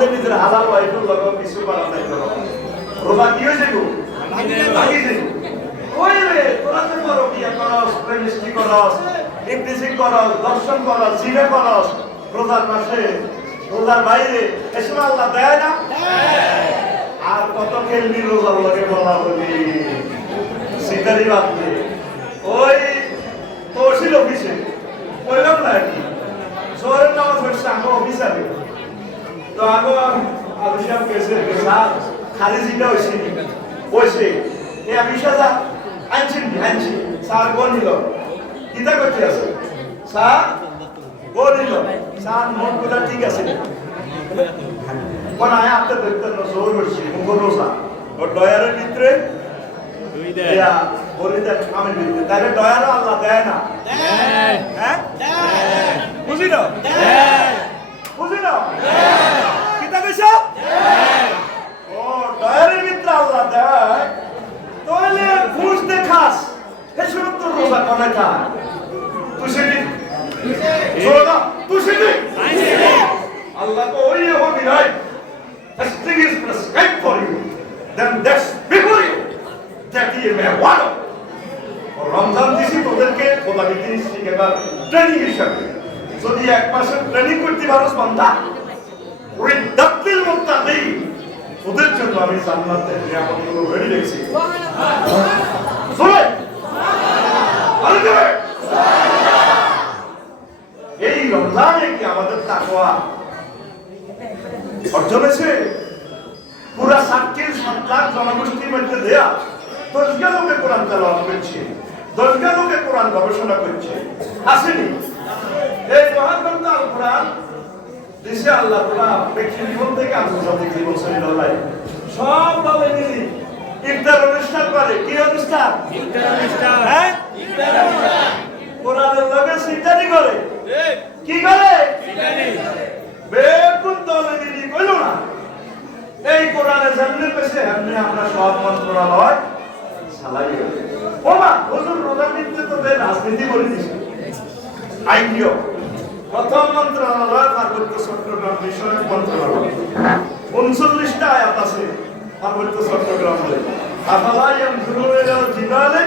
অন্ধের নিজের হালাল ওয়াইফের লগ কিছু করার কি গো ভাঙি যাবে ওই তোরা তো করো বিয়ে করস প্রেমিস্ট্রি করস ইফতিসিং করস, দর্শন করস জিনে করস, রোজার মাসে, রোজার বাইরে, এসব আল্লাহ দেয় না? আর কত খেলবি রোজার লগে বলা বলি বাপরে ওই তহসিল অফিসে বললাম না আর কি? শহরের নামাজ হচ্ছে আমার অফিসারে। তো আগো আবিষাব গেছে স্যার খারিজিটা হয়েছে হয়েছে এই আবিষাদা আনছেন আনছি স্যার গনিল কিতা করতে আছে? স্যার গনিল স্যার মনগুলা ঠিক আছে কোন আয় আপনি দেখতেন না জোর করছি মুখরোসা ও ডয়ারের ভিতরে ইয়া বলিতে আমি ভিতরে তাহলে ডয়ারও আল্লাহ দেয় না? হ্যাঁ বুঝি না? বুঝি না কিতা কইছ ও ডয়ারের ভিতরে আল্লাহ দেয় তাহলে ঘুষ দেখাস এ শুরু তোর রোজা কনে খায় তুই সেটি শোনা তুই সেটি Allah ko oye ho is for you. Then that's before you. That ye may want. Ramzan দিছি তোদেরকে শিখেবার ট্রেনিং হিসাবে যদি এক মাসের ট্রেনিং করতে পারোস বান্দা ওই দাক্তিল মুক্তাকি ওদের জন্য আমি জান্নাতের নিয়ামতগুলো রেডি রেখেছি এই রমজানে কি আমাদের তাকওয়া অর্জন হয়েছে? পুরা সাতটির সাত লাখ জনগোষ্ঠীর মধ্যে দেয়া দশগা লোকে কোরআন তেলাওয়াত করছে দশগা লোকে কোরআন গবেষণা করছে। আসেনি। এই মহাগ্রন্থ আল কোরআন দেশে আল্লাহ তাআলা ব্যক্তি জীবন থেকে আন্তর্জাতিক জীবন শৈলী লড়াই সব ভাবে মিলি ইফতার অনুষ্ঠান করে। কি অনুষ্ঠান? হ্যাঁ? কোরআনের লগে সিটারি করে। কি করে? বেকুন দলে দিদি কইল না। এই কোরআনে যেমনি পেছে এমনি আমরা সব মন্ত্রণালয় চালাই। ও মা হুজুর রোজা নিতে তো রাজনীতি করে দিছে। আইডিও প্রথম মন্ত্রণালয় পার্বত্য চট্টগ্রাম বিষয়ক মন্ত্রণালয়। উনচল্লিশটা আয়াত আছে পার্বত্য চট্টগ্রামে। আফালা ইয়ানজুরুনা ইলাল জিবালে,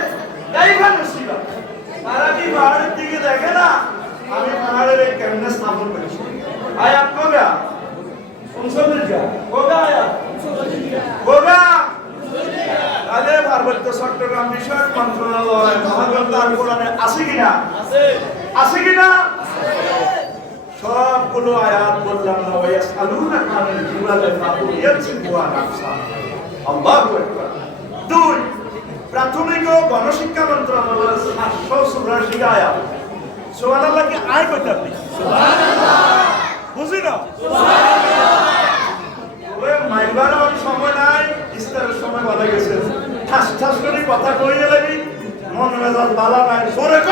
কাইফা নুসিবা। তারা কি পাহাড়ের দিকে দেখে না? আমি পাহাড়ের এই স্থাপন করেছি। আয়াত কবে? উনচল্লিশ গা কবে আয়াত? কবে? তাহলে পার্বত্য চট্টগ্রাম বিষয়ক মন্ত্রণালয় মহাগ্রন্থ আর কোরআনে আছে কিনা? আছে কিনা? সবগুলো আয়াত বললাম না ওয়াস আলুনা কানিল জিবালে ফাকুল ইয়ানসিবুহা নাফসা। আল্লাহু আকবার। দুই, প্রাথমিক ও গণশিক্ষা মন্ত্রণালয়ের সাতশো চুরাশি আয়াত। সোহান আল্লাহকে আয় করতে আপনি বুঝি না? ওই মাইবার সময় নাই ইস্তারের সময় বলা গেছে। ঠাস ঠাস করে কথা কইয়ে লাগি, মন মেজাজ বালা নাই। সরে ক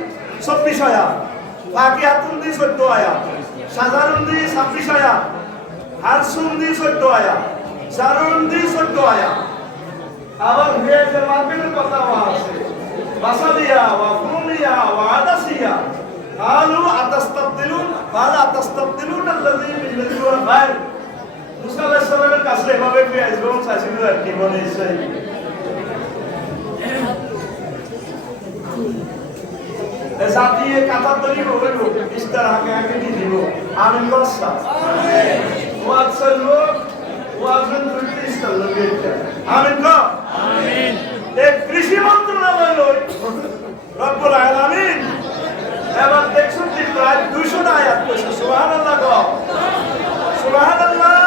চব্বিশ আয়া বাকি হাতুন দি চোদ্দ আয়া সাধারণ দি ছাব্বিশ আয়া হারসুন দি চোদ্দ আয়া সারুন দি চোদ্দ আয়া আবার হয়েছে মার্কেটের কথা আছে বাসালিয়া ওয়া ফুরুলিয়া ওয়া আদাসিয়া قالوا أتستبدلون قال أتستبدلون الذي بالذي هو خير মুসা আলাইহিস সালামের কাছে এভাবে পেঁয়াজ রং চাইছিল আর কি মনে ইচ্ছে জাতি কাতার তৈরি হবে ইস্তার আগে আগে দিয়ে দিব। আমি কষ্ট ওয়াজ চলবো ওয়াজন করতে ইস্তার লোকে আমিন ক? আমিন। এই কৃষি মন্ত্রণালয় লই। রব্বুল আলামিন। এবার দেখ আয়াত কইছে সুবহানাল্লাহ গো সুবহানাল্লাহ।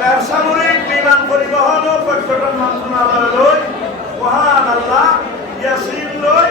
ব্যবসামূলক বিমান পরিবহন ও পর্যটন মন্ত্রণালয় লই। মহান আল্লাহ ইয়াসিন লই।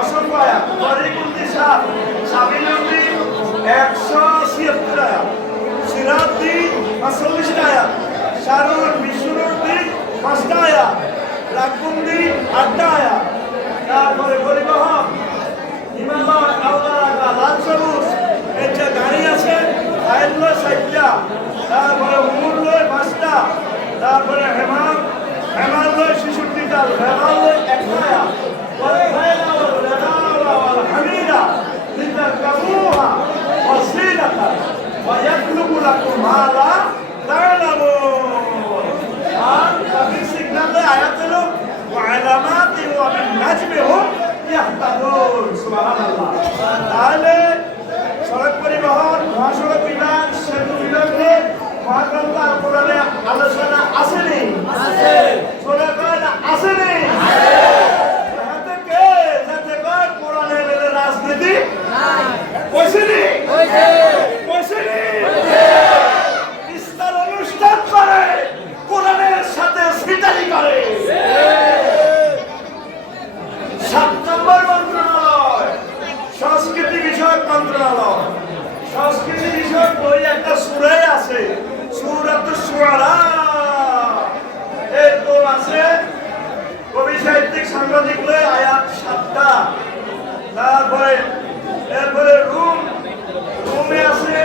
অসম্পায়া তরিকুল দিশা সামিলুদ্দি একশো ছিয়াত্তর আয়া সিরাদ্দি পাঁচচল্লিশটা আয়া শাহরুখ বিশ্বরুদ্দি পাঁচটা আয়া রাগবন্দি আটটা আয়া তারপরে পরিবহন হিমালয় আওলা লাল সবুজ, এর যে গাড়ি আছে আইল সাইটটা। তারপরে উমুর পাঁচটা। তারপরে হেমাল হেমাল শিশুটি শিশুটিটা হেমাল একটা একটা পরে والحمير لتركبوها وزينة একটা সুরাই আছে সুরাত সুরা এরকম আছে কবি সাহিত্যিক, সাংবাদিক আয়াত সাতটা। তারপরে, এরপরে রুম, রুমে আছে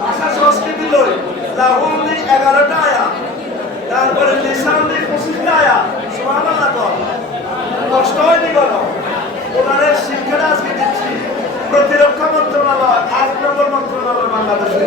ভাষা সংস্কৃতি লই। লাহুম দি এগারোটা আয়াত। তারপরে লিসান দি পঁচিশটা আয়াত। সুবহানাল্লাহ তো কষ্ট হয়নি কোনো ওনাদের শিক্ষাটা আজকে দিচ্ছি। প্রতিরক্ষা মন্ত্রণালয়, আট নম্বর মন্ত্রণালয় বাংলাদেশে।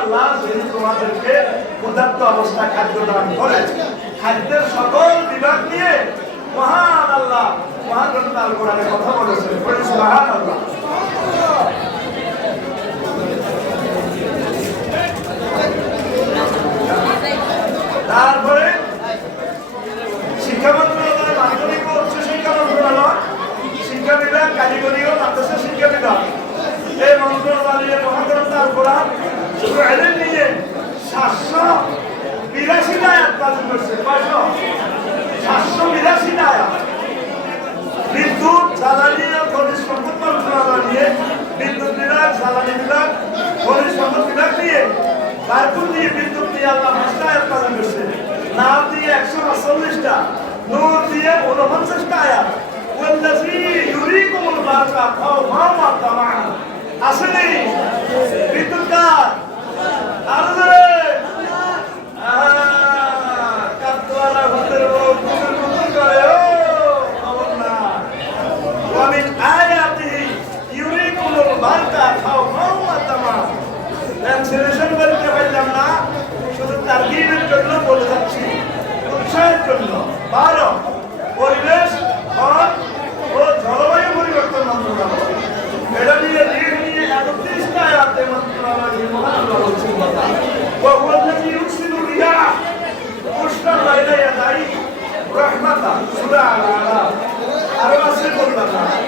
আল্লাহ যিনি তোমাদেরকে ক্ষুধার্ত অবস্থা খাদ্য দান করেন। খাদ্যের সকল বিভাগ নিয়ে মহান আল্লাহ, মহান আল কোরআনে কথা বলেছেন। বলি সুবহানাল্লাহ। তারপরে শিক্ষা মন্ত্রণালয় মাধ্যমিক ও উচ্চ শিক্ষা মন্ত্রণালয়, শিক্ষা বিভাগ, কারিগরি ও মাদ্রাসা শিক্ষা বিভাগ। এই মন্ত্রণালয়ের মহাগ্রন্থ আল কোরআন আয়াত বিদ্যুৎ জ্বালানি ও নিয়ে বিদ্যুৎ বিভাগ জ্বালানি বিভাগ খনিজ সম্পদ দিয়ে বিদ্যুৎ দিয়ে আল্লাহ পাঁচটা আয়াত নাজিল করছে দিয়ে একশো আটচল্লিশটা নূর দিয়ে উনপঞ্চাশটা আয়াত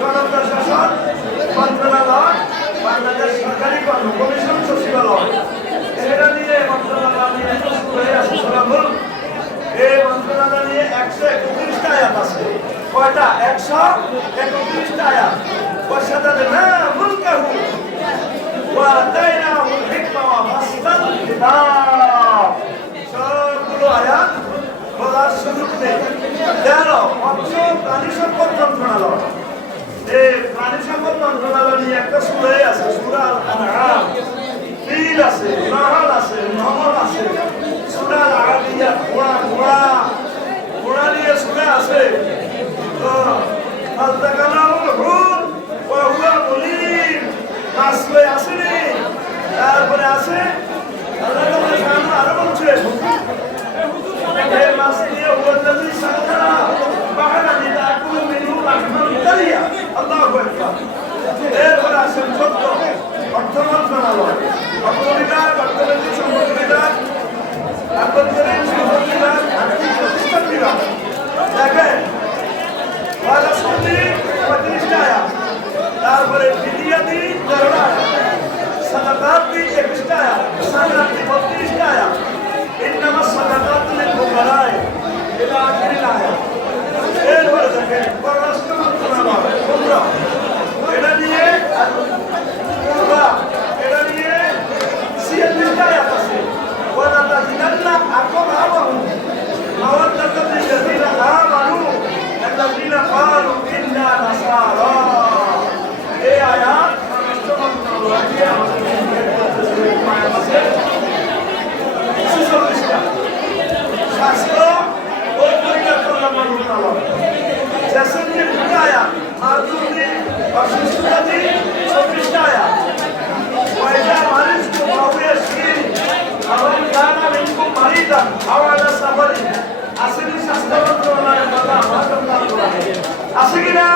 গণপ্রশাসন মন্ত্রণালয় বাংলাদেশ সরকারি কর্ম কমিশন সচিবালয় এটা নিয়ে মন্ত্রণালয় নিয়ে হয়ে আছে সরাবল এই নিয়ে একশো একত্রিশটা আয়াত আছে কয়টা একশো একত্রিশটা আয়াত পয়সা তাদের না ভুল কাহু সবগুলো আয়াত, বলার সুযোগ নেই। একটা সুরে আছে, সুরা আল ফিল আছে, নাহাল আছে নহল আছে, সুরা আরাবিয়া ঘোড়া ঘোড়া। ঘোড়া নিয়ে সুরা আছে। তো হুদ ওয়া হুয়া মুলিম আসলে আসেনি তারপরে আছে আল্লাহ তাআলা সামনে আরও বলছে এই মাছ দিয়ে হুয়া আল্লাযী সাখারা বাহরা লিতাকুলু মিনহু লাহমান তারিয়া আল্লাহু আকবার এরপরে আসেন চোদ্দ অর্থ মন্ত্রণালয় অর্থ বিভাগ অর্থনৈতিক সম্পদ বিভাগ আভ্যন্তরীণ সম্পদ বিভাগ আর্থিক প্রতিষ্ঠান বিভাগ দেখেন রাজস্পতি পঁয়ত্রিশটা আয়াত তারপরে বিদিয়াতি তেরোটা আয়াত সাদাকাতি একুশটা আয়াত স্বাস্থ্য ও পরিবার কল্যাণ মন্ত্রণালয় জেসেন্দ্রী ভুটায়া আর দুর্নী অসুস্থতাদি চব্বিশটায়া পয়সা মানুষ মাউরের স্কিল আমার গান আমি খুব ভারী দাম আওয়াজ সাফারি আসেনি কিনা